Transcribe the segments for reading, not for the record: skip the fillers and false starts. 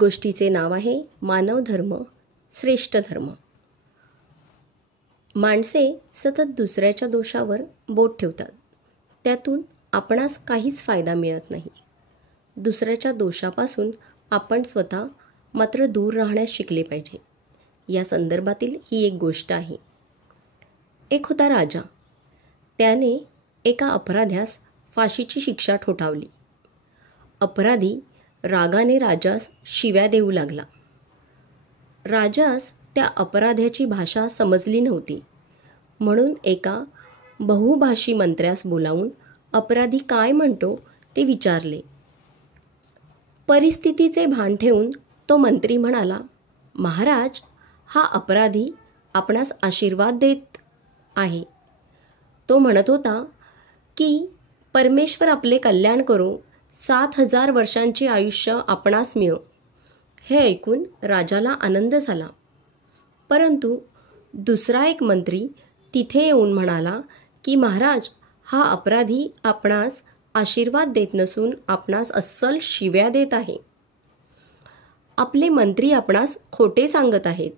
गोष्टीचे नाव आहे मानवधर्म श्रेष्ठ धर्म. माणसे सतत दुसऱ्याच्या दोषावर बोट ठेवतात. त्यातून आपणास काहीच फायदा मिळत नाही. दुसऱ्याच्या दोषापासून आपण स्वतः मात्र दूर राहण्यास शिकले पाहिजे. या संदर्भातील ही एक गोष्ट आहे. एक होता राजा. त्याने एका अपराध्यास फाशीची शिक्षा ठोठावली. अपराधी रागाने राजास शिव्या देऊ लागला. राजास त्या अपराध्याची भाषा समजली नव्हती, म्हणून एका बहुभाषी मंत्र्यास बोलावून अपराधी काय म्हणतो ते विचारले. परिस्थितीचे भान ठेवून तो मंत्री म्हणाला, महाराज, हा अपराधी आपणास आशीर्वाद देत आहे. तो म्हणत होता की परमेश्वर आपले कल्याण करो, 7,000 वर्षांचे आयुष्य आपणास मिळो. हे ऐकून राजाला आनंद झाला. परंतु दुसरा एक मंत्री तिथे येऊन म्हणाला की महाराज, हा अपराधी आपणास आशीर्वाद देत नसून आपणास अस्सल शिव्या देत आहे. आपले मंत्री आपणास खोटे सांगत आहेत,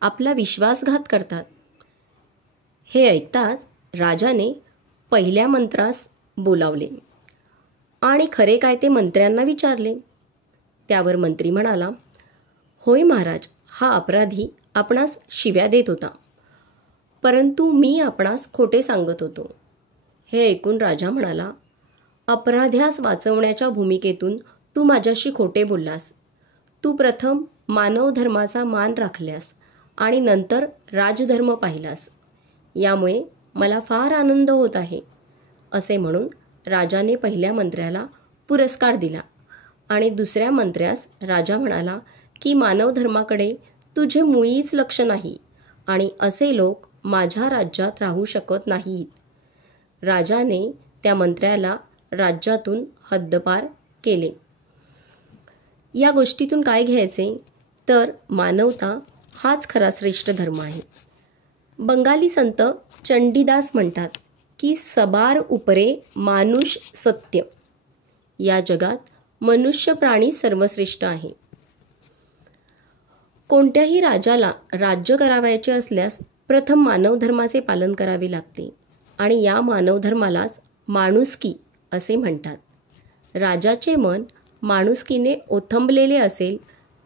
आपला विश्वासघात करतात. हे ऐकताच राजाने पहिल्या मंत्र्यास बोलावले आणि खरे काय ते मंत्र्यांना विचारले. त्यावर मंत्री म्हणाला, होय महाराज, हा अपराधी आपणास शिव्या देत होता, परंतु मी आपणास खोटे सांगत होतो. हे ऐकून राजा म्हणाला, अपराध्यास वाचवण्याच्या भूमिकेतून तू माझ्याशी खोटे बोललास. तू प्रथम मानव धर्माचा मान राखल्यास आणि नंतर राजधर्म पाहिलास. यामुळे मला फार आनंद होत आहे. असे म्हणून राजाने पहिल्या मंत्र्याला पुरस्कार दिला आणि दुसऱ्या मंत्र्यास राजा म्हणाला की मानवधर्माकडे तुझे मुळीच लक्ष नाही आणि असे लोक माझ्या राज्यात राहू शकत नाहीत. राजाने त्या मंत्र्याला राज्यातून हद्दपार केले. या गोष्टीतून काय घ्यायचे तर मानवता हाच खरा श्रेष्ठ धर्म आहे. बंगाली संत चंडीदास म्हणतात की सबार उपरे मानुष सत्य. या जगात मनुष्य प्राणी सर्वश्रेष्ठ आहे. कोणत्याही राजाला राज्य करावयाचे असल्यास प्रथम मानवधर्माचे पालन करावे लागते आणि या मानवधर्मालाच माणुसकी असे म्हणतात. राजाचे मन माणुसकीने ओथंबलेले असेल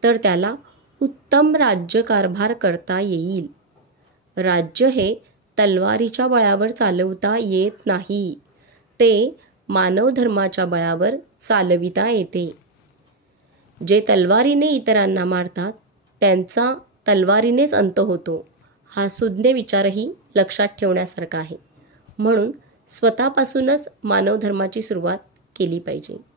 तर त्याला उत्तम राज्यकारभार करता येईल. राज्य हे तलवारीच्या बळावर चालवता येत नाही, ते मानवधर्माच्या बळावर चालविता येते. जे तलवारीने इतरांना मारतात त्यांचा तलवारीनेच अंत होतो. हा सुज्ञ विचारही लक्षात ठेवण्यासारखा आहे. म्हणून स्वतःपासूनच मानवधर्माची सुरुवात केली पाहिजे.